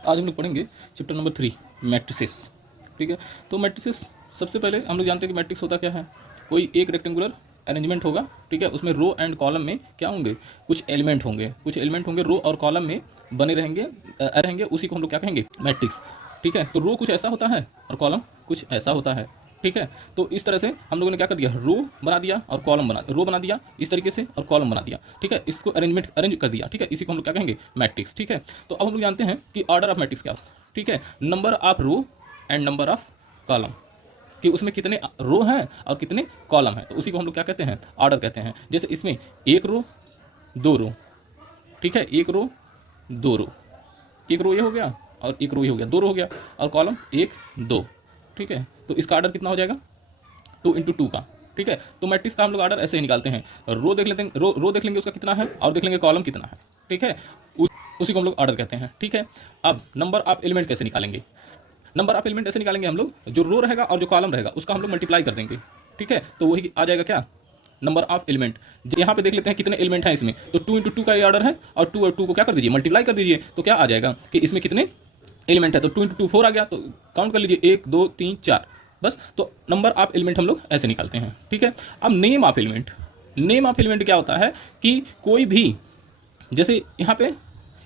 आज हम लोग पढ़ेंगे चैप्टर नंबर 3 मैट्रिसेस। ठीक है, तो मैट्रिसेस सबसे पहले हम लोग जानते हैं कि मैट्रिक्स होता क्या है। कोई एक रेक्टेंगुलर अरेंजमेंट होगा, ठीक है, उसमें रो एंड कॉलम में क्या होंगे, कुछ एलिमेंट होंगे रो और कॉलम में बने रहेंगे, उसी को हम लोग क्या कहेंगे, मैट्रिक्स। ठीक है, तो रो कुछ ऐसा होता है और कॉलम कुछ ऐसा होता है। ठीक है, तो इस तरह से हम लोगों ने क्या कर दिया, रो बना दिया और रो बना दिया इस तरीके से और कॉलम बना दिया। ठीक है, इसको अरेंज कर दिया। ठीक है, इसी को हम लोग क्या कहेंगे, मैट्रिक्स। ठीक है, तो अब हम लोग जानते हैं कि ऑर्डर ऑफ मैट्रिक्स क्या है। ठीक है, number of row and number of column, कि उसमें कितने रो हैं और कितने कॉलम हैं, तो उसी को हम लोग क्या कहते हैं, ऑर्डर कहते हैं। जैसे इसमें एक रो दो रो, ठीक है, एक रो दो रो, एक रो ये हो गया और एक रो ये हो गया, दो रो हो गया, और कॉलम एक दो। ठीक है, तो इसका ऑर्डर कितना हो जाएगा, 2 × 2 का। ठीक है, तो मैट्रिक्स का हम लोग ऑर्डर ऐसे ही निकालते हैं, रो देख लेते हैं, रो देख लेंगे उसका कितना है और देख लेंगे कॉलम कितना है। ठीक है, उसी को हम लोग ऑर्डर कहते हैं। ठीक है, अब नंबर ऑफ एलिमेंट कैसे निकालेंगे, नंबर ऑफ एलिमेंट ऐसे निकालेंगे हम लोग, जो रो रहेगा और जो कॉलम रहेगा उसका हम लोग मल्टीप्लाई कर देंगे। ठीक है, तो वही आ जाएगा क्या, नंबर ऑफ एलिमेंट। यहाँ पे देख लेते हैं कितने एलिमेंट हैं इसमें, तो 2 × 2 का ये ऑर्डर है, और 2 और 2 को क्या कर दीजिए, मल्टीप्लाई कर दीजिए, तो क्या आ जाएगा कि इसमें कितने एलिमेंट है, तो 2 × 2 4 आ गया, तो काउंट कर लीजिए 1 2 3 4 बस। तो नंबर ऑफ एलिमेंट हम लोग ऐसे निकालते हैं। ठीक है, अब name of element, name of element क्या होता है कि कोई भी, जैसे यहाँ पे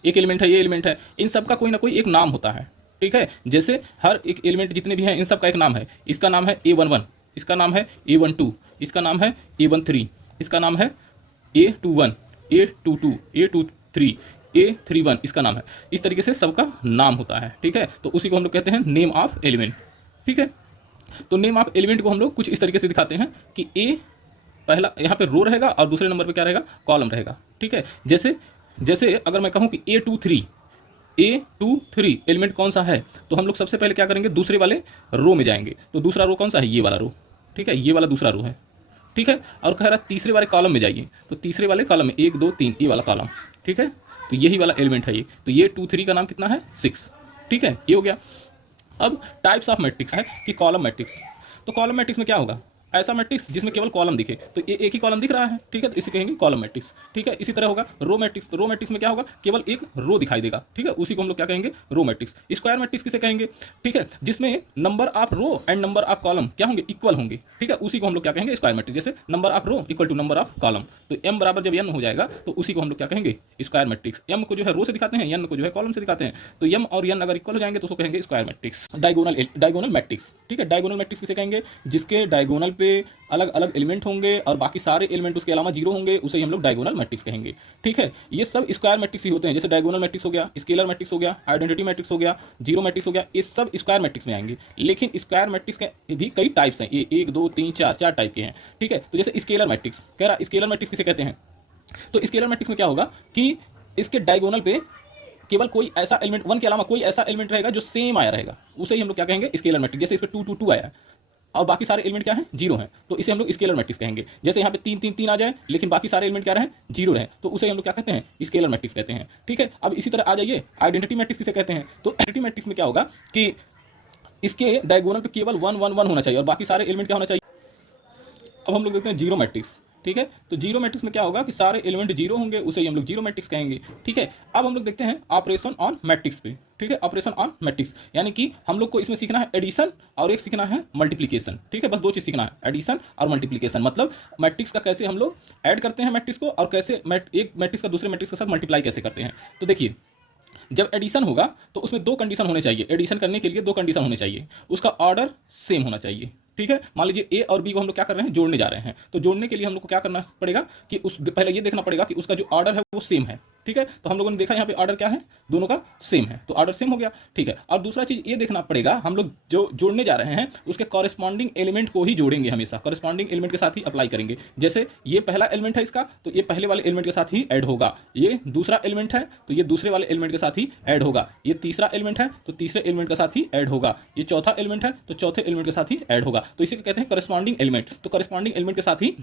एक एलिमेंट है, ये एलिमेंट है, इन सब का कोई ना कोई एक नाम होता है। ठीक है, जैसे हर एक एलिमेंट जितने भी हैं इन सब का एक नाम है, इसका नाम है A11, इसका नाम है A12, इसका नाम है A13, इसका नाम है A21, A22, A23, A31 इसका नाम है। इस तरीके से सबका नाम होता है। ठीक है, तो उसी को हम लोग कहते हैं नेम ऑफ एलिमेंट। ठीक है, तो नेम ऑफ एलिमेंट को हम लोग कुछ इस तरीके से दिखाते हैं कि ए पहला यहाँ पे रो रहेगा और दूसरे नंबर पे क्या रहेगा, कॉलम रहेगा। ठीक है, जैसे जैसे अगर मैं कहूँ कि A23 एलिमेंट कौन सा है, तो हम लोग सबसे पहले क्या करेंगे, दूसरे वाले रो में जाएंगे, तो दूसरा रो कौन सा है, ये वाला रो। ठीक है, ये वाला दूसरा रो है। ठीक है, और कह रहा तीसरे वाले कॉलम में जाइए, तो तीसरे वाले कॉलम में 1 2 3 ये वाला कॉलम। ठीक है, तो यही वाला एलिमेंट है ये, तो ये 2 3 का नाम कितना है, 6। ठीक है, ये हो गया। अब टाइप्स ऑफ मैट्रिक्स है कि कॉलम मैट्रिक्स, तो कॉलम मैट्रिक्स में क्या होगा, ऐसा मैट्रिक्स जिसमें केवल कॉलम दिखे, तो ये एक ही कॉलम दिख रहा है। ठीक है, तो इसे कहेंगे कॉलम मैट्रिक्स। ठीक है, इसी तरह होगा रो मैट्रिक्स, तो रो मैट्रिक्स में क्या होगा, केवल एक रो दिखाई देगा। ठीक है, उसी को हम लोग क्या कहेंगे, रो मैट्रिक्स। स्क्वायर मैट्रिक्स किसे कहेंगे, ठीक है, जिसमें number of row and number of column क्या होंगे, इक्वल होंगे। ठीक है, उसी को हम लोग क्या कहेंगे, स्क्वायर मैट्रिक्स। जैसे number of row equal to number of column, तो m बराबर जब n हो जाएगा तो उसी को हम लोग क्या कहेंगे, स्क्वायर मैट्रिक्स। m को जो है रो से दिखाते हैं, n को जो है कॉलम से दिखाते हैं, तो m और n अगर इक्वल हो जाएंगे तो उसको कहेंगे स्क्वायर मैट्रिक्स। डायगोनल मैट्रिक्स, ठीक है, डायगोनल मैट्रिक्स किसे कहेंगे, जिसके डायगोनल पे अलग अलग एलिमेंट होंगे और बाकी सारे एलिमेंट उसके अलावा जीरो होंगे, उसे हम लोग डायगोनल मैट्रिक्स कहेंगे। ठीक है, ये सब स्क्वायर मैट्रिक्स ही होते हैं, जैसे डायगोनल मैट्रिक्स हो गया, स्केलर मैट्रिक्स हो गया, आइडेंटिटी मैट्रिक्स हो गया, जीरो मैट्रिक्स हो गया, ये सब स्क्वायर मैट्रिक्स में आएंगे। लेकिन स्क्वायर मैट्रिक्स के भी कई टाइप्स हैं, ये 1 2 3 4 टाइप के हैं। ठीक है, तो जैसे स्केलर मैट्रिक्स कह रहा, स्केलर मैट्रिक्स किसे कहते हैं, तो स्केलर मैट्रिक्स में क्या होगा कि इसके डायगोनल पे केवल कोई ऐसा एलिमेंट, 1 के अलावा कोई ऐसा एलिमेंट रहेगा जो सेम आया रहेगा, उसे ही हम लोग क्या कहेंगे, स्केलर मैट्रिक्स। जैसे इस पे 2 2 2 आया और बाकी सारे एलिमेंट क्या हैं, जीरो हैं, तो इसे हम लोग स्केलर मैट्रिक्स कहेंगे। जैसे यहाँ पे 3 3 3 आ जाए लेकिन बाकी सारे एलिमेंट क्या रहे, जीरो रहे, तो उसे हम लोग क्या कहते हैं, स्केलर मैट्रिक्स कहते हैं। ठीक है, अब इसी तरह आ जाइए आइडेंटिटी मैट्रिक्स किसे कहते हैं, तो आइडेंटिटी मैट्रिक्स में क्या होगा कि इसके डायगोनल पे केवल 1 1 1 होना चाहिए और बाकी सारे एलिमेंट क्या होना चाहिए। अब हम लोग देखते हैं जीरो मैट्रिक्स। ठीक है, तो जीरो मैट्रिक्स में क्या होगा कि सारे एलिमेंट जीरो होंगे, उसे ही हम लोग जीरो मैट्रिक्स कहेंगे। ठीक है, अब हम लोग देखते हैं ऑपरेशन ऑन मैट्रिक्स पे। ठीक है, ऑपरेशन ऑन मैट्रिक्स यानी कि हम लोग को इसमें सीखना है एडिशन और एक सीखना है मल्टीप्लिकेशन। ठीक है, बस 2 चीज सीखना है, एडिशन और मल्टीप्लिकेशन, मतलब मैट्रिक्स का कैसे हम लोग ऐड करते हैं मैट्रिक्स को, और कैसे एक मैट्रिक्स का दूसरे मैट्रिक्स के साथ मल्टीप्लाई कैसे करते हैं। तो देखिए, जब एडिशन होगा तो उसमें 2 कंडीशन होने चाहिए, एडिशन करने के लिए 2 कंडीशन होने चाहिए, उसका ऑर्डर सेम होना चाहिए। ठीक है, मान लीजिए ए और बी को हम लोग क्या कर रहे हैं, जोड़ने जा रहे हैं, तो जोड़ने के लिए हम लोग को क्या करना पड़ेगा कि पहले ये देखना पड़ेगा कि उसका जो ऑर्डर है वो सेम है। ठीक है, तो हम लोगों ने देखा यहाँ पे ऑर्डर क्या है, दोनों का सेम है, तो ऑर्डर सेम हो गया। ठीक है, और दूसरा चीज ये देखना पड़ेगा, हम लोग जो जोड़ने जा रहे हैं उसके कॉरेस्पॉन्डिंग एलिमेंट को ही जोड़ेंगे, हमेशा कॉरेस्पॉन्डिंग एलिमेंट के साथ ही अप्लाई करेंगे। जैसे ये पहला एलिमेंट है इसका, तो ये पहले वाले एलिमेंट के साथ ही ऐड होगा, ये दूसरा एलिमेंट है तो ये दूसरे वाले एलिमेंट के साथ ही ऐड होगा, ये तीसरा एलिमेंट है तो तीसरे एलिमेंट के साथ ही ऐड होगा, ये चौथा एलिमेंट है तो चौथे एलिमेंट के साथ ही ऐड होगा, तो इसे कहते हैं कॉरेस्पॉन्डिंग एलिमेंट। तो कॉरेस्पॉन्डिंग एलिमेंट के साथ ही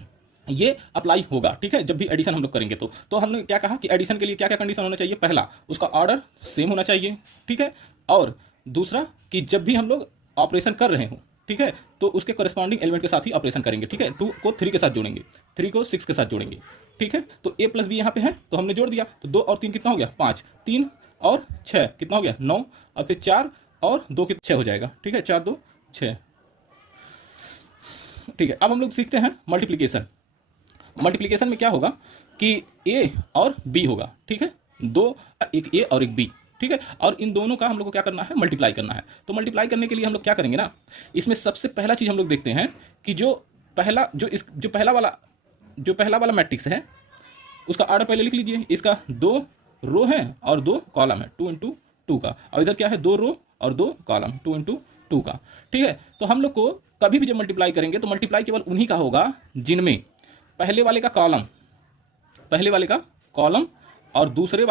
ये अप्लाई होगा। ठीक है, जब भी एडिशन हम लोग करेंगे तो हमने क्या कहा कि एडिशन के लिए क्या क्या कंडीशन होना चाहिए, पहला उसका ऑर्डर सेम होना चाहिए। ठीक है, और दूसरा कि जब भी हम लोग ऑपरेशन कर रहे हो, ठीक है, तो उसके कॉरेस्पॉन्डिंग एलिमेंट के साथ ही ऑपरेशन करेंगे। ठीक है, 2 को 3 के साथ जोड़ेंगे, 3 को 6 के साथ जोड़ेंगे। ठीक है, तो a + b यहाँ पे है तो हमने जोड़ दिया, तो 2 और 3 कितना हो गया, 5, 3 और 6 कितना हो गया 9, और फिर 4 और 2 कितना 6 हो जाएगा। ठीक है, 4 2 6। ठीक है, अब हम लोग सीखते हैं मल्टीप्लिकेशन। मल्टीप्लिकेशन में क्या होगा कि ए और बी होगा। ठीक है, दो, एक ए और एक बी। ठीक है, और इन दोनों का हम लोग को क्या करना है, मल्टीप्लाई करना है। तो मल्टीप्लाई करने के लिए हम लोग क्या करेंगे ना, इसमें सबसे पहला चीज हम लोग देखते हैं कि जो पहला वाला मैट्रिक्स है उसका ऑर्डर पहले लिख लीजिए। इसका 2 रो है और 2 कॉलम है, 2 इंटू 2 का, और इधर क्या है 2 रो और 2 कॉलम, 2 इंटू 2 का। ठीक है, तो हम लोग को कभी भी जब मल्टीप्लाई करेंगे तो मल्टीप्लाई केवल उन्हीं का होगा जिनमें पहले वाले का कॉलम और दूसरे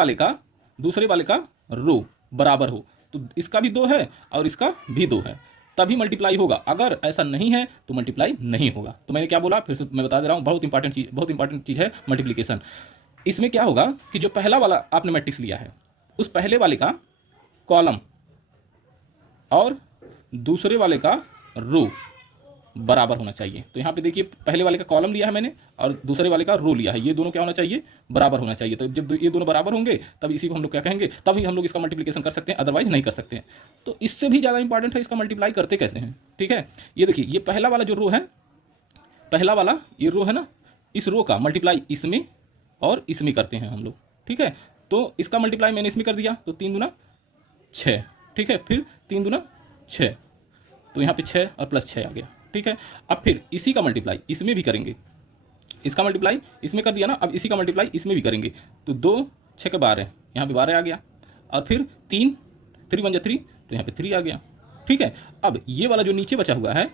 वाले का रो बराबर हो। तो इसका भी 2 है और इसका भी 2 है, तभी मल्टीप्लाई होगा। अगर ऐसा नहीं है तो मल्टीप्लाई नहीं होगा। तो मैंने क्या बोला, फिर से मैं बता दे रहा हूं, बहुत इंपॉर्टेंट चीज है मल्टीप्लिकेशन। इसमें क्या होगा कि जो पहला वाला आपने मैट्रिक्स लिया है उस पहले वाले का कॉलम और दूसरे वाले का रो बराबर होना चाहिए। तो यहाँ पे देखिए, पहले वाले का कॉलम लिया है मैंने और दूसरे वाले का रो लिया है, ये दोनों क्या होना चाहिए, बराबर होना चाहिए। तो जब ये दोनों बराबर होंगे तब इसी को हम लोग क्या कहेंगे, तभी हम लोग इसका मल्टीप्लिकेशन कर सकते हैं, अदरवाइज नहीं कर सकते हैं। तो इससे भी ज़्यादा इंपॉर्टेंट है इसका मल्टीप्लाई करते कैसे हैं। ठीक है, ये देखिए, ये पहला वाला जो रो है, पहला वाला ये रो है ना, इस रो का मल्टीप्लाई इसमें और इसमें करते हैं हम लोग। ठीक है, तो इसका मल्टीप्लाई मैंने इसमें कर दिया, तो 3 दूना 6। ठीक है, फिर 3 दूना 6, तो यहाँ पे 6 और प्लस 6 आ गया। ठीक है, अब फिर इसी का मल्टीप्लाई इसमें भी करेंगे, इसका मल्टीप्लाई इसमें कर दिया ना, अब इसी का मल्टीप्लाई इसमें भी करेंगे। तो 2 6 के 12, यहाँ पे 12 आ गया, और फिर 3 3 बन जा 3, तो यहाँ पे 3 आ गया। ठीक है, अब ये वाला जो नीचे बचा हुआ है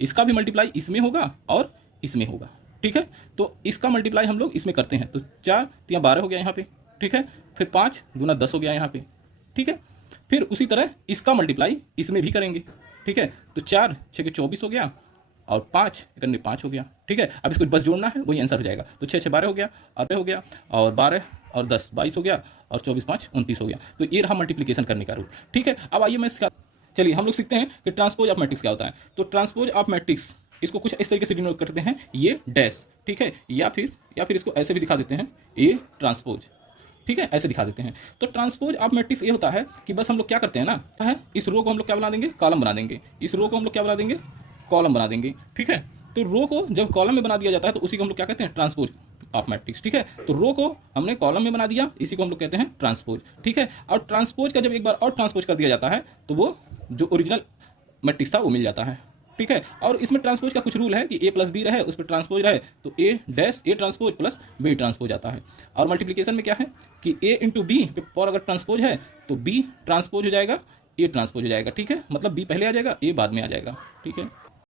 इसका भी मल्टीप्लाई इसमें होगा और इसमें होगा। ठीक है, तो इसका मल्टीप्लाई हम लोग इसमें करते हैं, तो 4 3 12 हो गया यहाँ पे। ठीक है, फिर 5 दूना 10 हो गया यहाँ पे। ठीक है, फिर उसी तरह इसका मल्टीप्लाई इसमें भी करेंगे। ठीक है, तो 4 6 के 24 हो गया और 5 करने 5 हो गया। ठीक है, अब इसको बस जोड़ना है, वही आंसर हो जाएगा। तो 6 6 12 हो गया और 12 और 10 22 हो गया और 24 5 29 हो गया। तो ये रहा मल्टीप्लिकेशन करने का रूल। ठीक है, अब आइए मैं इसका, चलिए हम लोग सीखते हैं कि ट्रांसपोज ऑफ मैट्रिक्स क्या होता है। तो ट्रांसपोज ऑफ मैट्रिक्स, इसको कुछ इस तरीके से डिनोट करते हैं, ये डैश। ठीक है, या फिर इसको ऐसे भी दिखा देते हैं, ए ट्रांसपोज। ठीक है, ऐसे दिखा देते हैं। तो ट्रांसपोज ऑफ मैट्रिक्स ये होता है कि बस हम लोग क्या करते हैं ना, है इस रो को हम लोग क्या बना देंगे, कॉलम बना देंगे, इस रो को हम लोग क्या बना देंगे, कॉलम बना देंगे। ठीक है, तो रो को जब कॉलम में बना दिया जाता है तो उसी को हम लोग क्या कहते हैं, ट्रांसपोज ऑफ मैट्रिक्स। ठीक है, तो रो को हमने कॉलम में बना दिया, इसी को हम लोग कहते हैं ट्रांसपोज। ठीक है, और ट्रांसपोज का जब एक बार और ट्रांसपोज कर दिया जाता है तो वो जो ओरिजिनल मैट्रिक्स था वो मिल जाता है। ठीक है, और इसमें ट्रांसपोज का कुछ रूल है कि ए प्लस बी रहे, उस पर ट्रांसपोज रहे तो A dash A transpose plus B transpose आता है। और मल्टीप्लिकेशन में क्या है कि ए इंटू बी पे पर अगर ट्रांसपोज है तो बी ट्रांसपोज हो जाएगा, ए ट्रांसपोज हो जाएगा। ठीक है, मतलब बी पहले आ जाएगा, ए बाद में आ जाएगा। ठीक है।